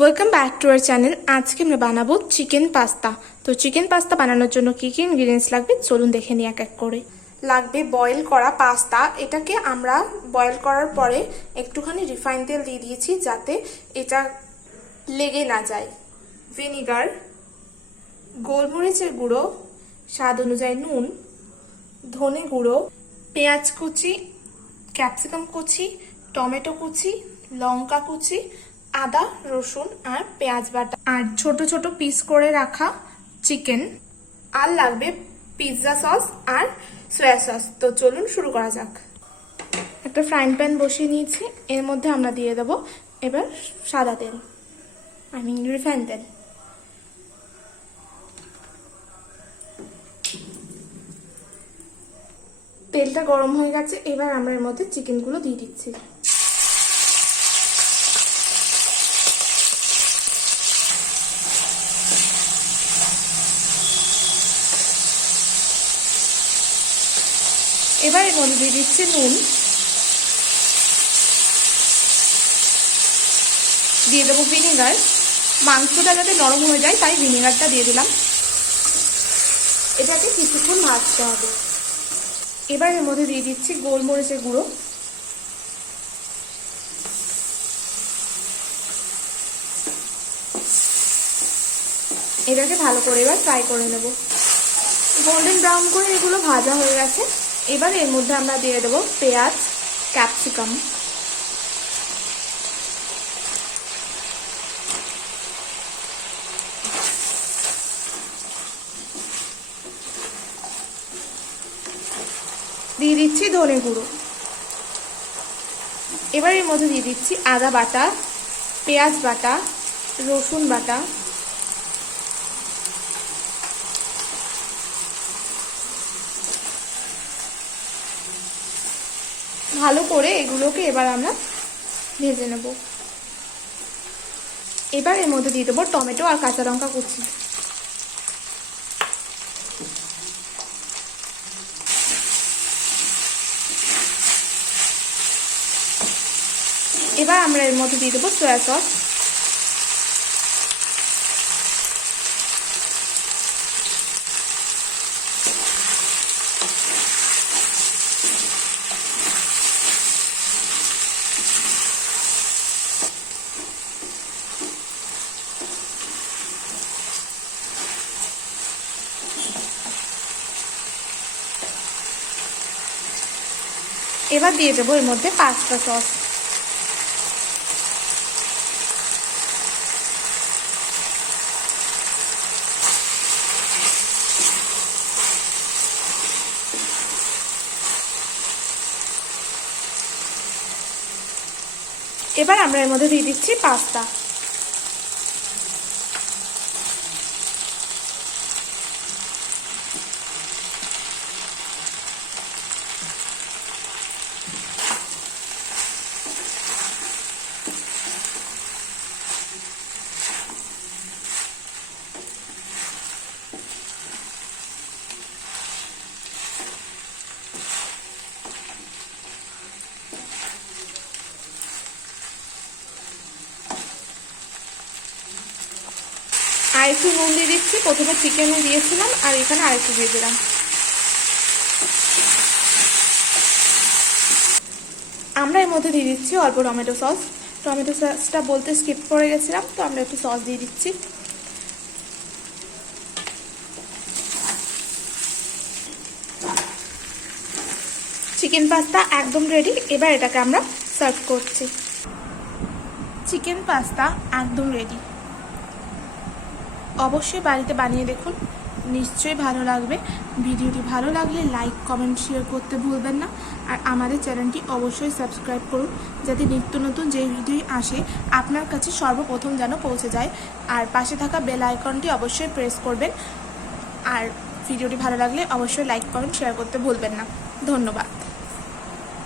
Welcome back to our channel. আজকে আমরা বানাবো চিকেন পাস্তা। তো চিকেন পাস্তা বানানোর জন্য কি কি ইনগ্রিডিয়েন্টস লাগবে চলুন দেখে নিই এক এক করে। লাগবে বয়েল করা পাস্তা। এটাকে আমরা বয়েল করার পরে একটুখানি রিফাইন তেল দিয়ে দিয়েছি যাতে এটা লেগে না যায়। ভিনিগার, গোলমরিচের গুঁড়ো, স্বাদ অনুযায়ী নুন, ধনে গুঁড়ো, পেঁয়াজ কুচি, ক্যাপসিকাম কুচি, টমেটো কুচি, লঙ্কা কুচি, আদা রসুন আর পেঁয়াজ বাটা, আর ছোট ছোট পিস করে রাখা চিকেন, আর লাগবে পিৎজা সস আর সয়া সস। তো চলুন শুরু করা যাক। একটা ফ্রাইং প্যান বসিয়ে নিয়েছি, এর মধ্যে আমরা দিয়ে দেবো এবার সাদা তেল, রিফাইন তেল। তেলটা গরম হয়ে গেছে, এবার আমরা এর মধ্যে চিকেনগুলো দিয়ে দিচ্ছি। এবার এর মধ্যে দিয়ে দিচ্ছি নুন, দিয়ে দেবো ভিনিগার। মাংসটা যাতে নরম হয়ে যায় তাই ভিনিগারটা দিয়ে দিলাম। এটাকে কিছুক্ষণ ভাজতে হবে। এবার এর মধ্যে দিয়ে দিচ্ছি গোলমরিচের গুঁড়ো, এটাকে ভালো করে এবার ফ্রাই করে নেব। গোল্ডেন ব্রাউন করে এগুলো ভাজা হয়ে গেছে। এবার এর মধ্যে আমরা দিয়ে দেবো পেঁয়াজ, ক্যাপসিকাম, দিয়ে দিচ্ছি ধনে গুঁড়ো। এবার এর মধ্যে দিয়ে দিচ্ছি আদা বাটা, পেঁয়াজ বাটা, রসুন বাটা, ভালো করে এগুলোকে এবার আমরা ভেজে নেব। এবার এর মধ্যে দিয়ে দেবো টমেটো আর কাঁচা লঙ্কা কুচি। এবার আমরা এর মধ্যে দিয়ে দেবো সয়া সস। এবার দিয়ে দেবো এর মধ্যে পাস্তা সস। এবার আমরা এর মধ্যে দিয়ে দিচ্ছি পাস্তা। আর একটু নুন দিয়ে দিচ্ছি, প্রথমে চিকেনে দিয়েছিলাম আর এখানে আরেকটু দিয়ে দিলাম। আমরা এর মধ্যে দিয়ে দিচ্ছি অল্প টমেটো সস। টমেটো সসটা বলতে স্কিপ করে গেছিলাম, তো আমরা একটু সস দিয়ে দিচ্ছি। চিকেন পাস্তা একদম রেডি। এবার এটাকে আমরা সার্ভ করছি। চিকেন পাস্তা একদম রেডি। অবশ্যই বাড়িতে বানিয়ে দেখুন, নিশ্চয়ই ভালো লাগবে। ভিডিওটি ভালো লাগলে লাইক, কমেন্ট, শেয়ার করতে ভুলবেন না। আর আমাদের চ্যানেলটি অবশ্যই সাবস্ক্রাইব করুন যাতে নিত্য নতুন যে ভিডিও আসে আপনার কাছে সর্বপ্রথম যেন পৌঁছে যায়। আর পাশে থাকা বেল আইকনটি অবশ্যই প্রেস করবেন। আর ভিডিওটি ভালো লাগলে অবশ্যই লাইক, কমেন্ট, শেয়ার করতে ভুলবেন না। ধন্যবাদ।